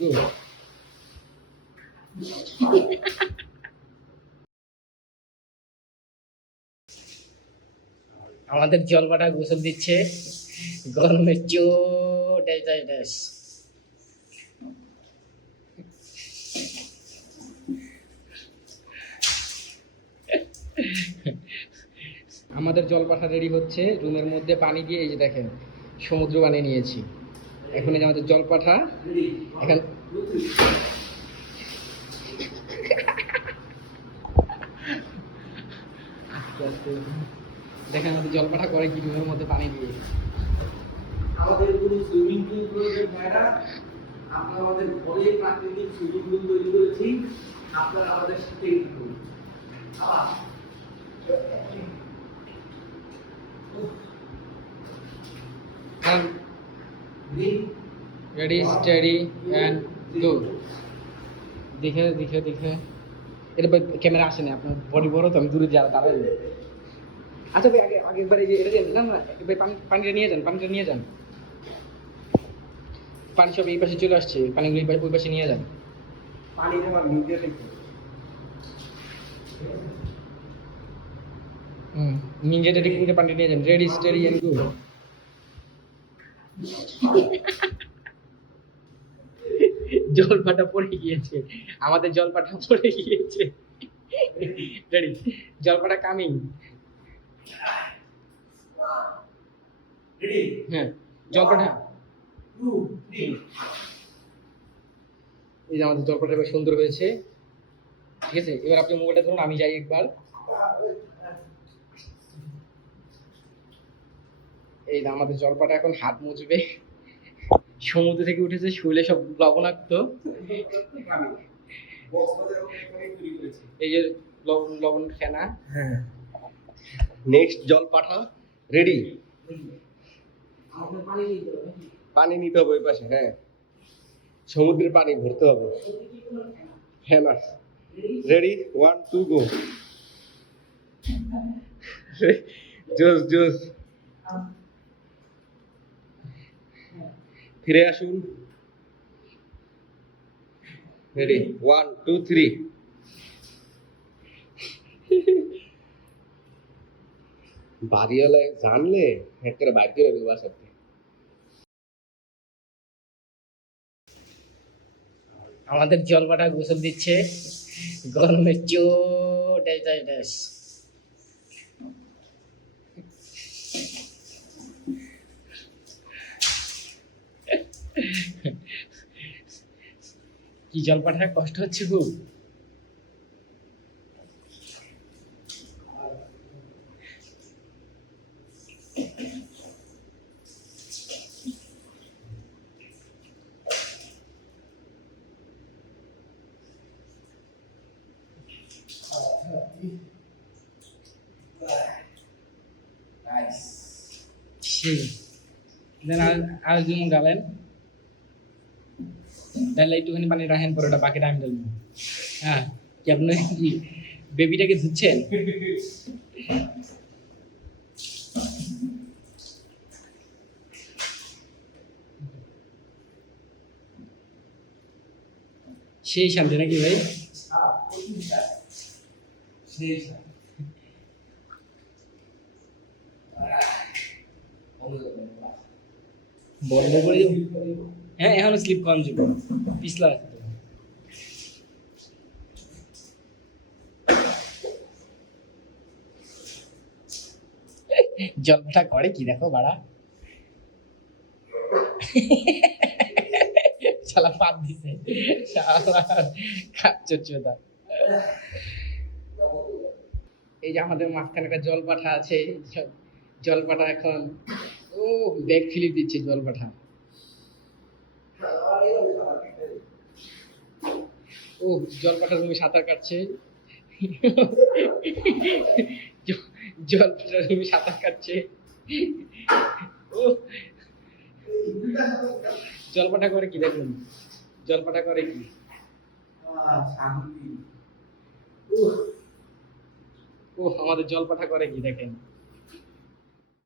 আমাদের জলপাটা গোসল দিচ্ছে গরমের চো ড্যাশ ড্যাশ ড্যাশ। আমাদের জলপাঠা রেডি হচ্ছে রুমের মধ্যে পানি দিয়ে। এই যে দেখেন সমুদ্র বানিয়ে নিয়েছি। এখন এই যে আমাদের জলপাঠা এখন দেখেন আমাদের জলপাঠা করে কি রুমের মধ্যে পানি দিয়ে। আমাদের কোনো সুইমিং পুল প্রয়োজন হয় না। আমরা আমাদের ঘরে প্রাকৃতিক সুইমিং পুল তৈরি করেছি, আপনারা আমাদের সাথেই থাকুন। রেডি স্টাডি অ্যান্ড গো। দেখে দেখে দেখে এটা ক্যামেরা আসে না, আপনার বডি বড় তো, আমি দূরে দাঁড়াই। আচ্ছা ভাই আগে আগে একবার এই যে এটা না না ভাই পানিটা নিয়ে যান, পানিটা নিয়ে যান। পানি সব এই পাশে চলে আসছে, পানিগুলো ওই পাশে নিয়ে যান। পানি নেওয়ার নিচে থেকে নিনজা টেকনিকে পানি নিয়ে যান। Ready study and go. জলপাটা পড়ে গিয়েছে, আমাদের জলপাটা পড়ে গিয়েছে। Ready, জলপাটা coming. রেডি, হ্যাঁ জলপাটা। 2 3 এই যে আমাদের জলপাটা এবার সুন্দর হয়েছে। ঠিক আছে, এবার আপনি মোবাইলটা ধরুন, আমি যাই একবার। এই যে আমাদের জলপাটা এখন হাত মুছবে। সমুদ্র থেকে উঠেছে, শুলে সব লবণাক্ত। এই যে লবণ লবণ ফেনা। হ্যাঁ, নেক্সট জল পাঠা রেডি। পানি নিতে হবে ওই পাশে। হ্যাঁ, সমুদ্রের পানি ভরতে হবে। হ্যাঁ না, রেডি 1 2 গো। জোস জোস, ফিরে আসুন। রেডি 1 2 3। বাড়িওয়ালা জানলে একটা বাইক করে দেবো বাসাতে। আমাদের জলপাটা গোসল দিচ্ছে গরমের চো ড্যাশ ড্যাশ ড্যাশ। কি জলপাটা কষ্ট হচ্ছে খুব। দেন আর যেমন ডালেন, ডালে একটুখানি পানি রাখেন, পরে ওটা বাকিটা আমি ডালবো। হ্যাঁ, কি আপনি কি বেবিটাকে ধুচ্ছেন? সেই শান্তি নাকি ভাই? বন্ধ করে দেব। হ্যাঁ, এখনো স্লিপ কম ছিল, পিছলা আছে তো। জলটা করে কি দেখো বাড়া। শালা পাত দিছে, শালা কাচ্চোদা। এই যে আমাদের মাঝখানে একটা জলপাঠা আছে, জলপাঠা এখন ও ব্যাগ ফিলিপ দিচ্ছে জলপাঠা। ও জলপাঠা রুমে সাঁতার কাটছে। জলপাঠা রুমে সাঁতার কাটছে। ও জলপাঠা করে কি দেখুন, জলপাঠা করে কি। ও আমাদের জলপাঠা করে কি দেখেন।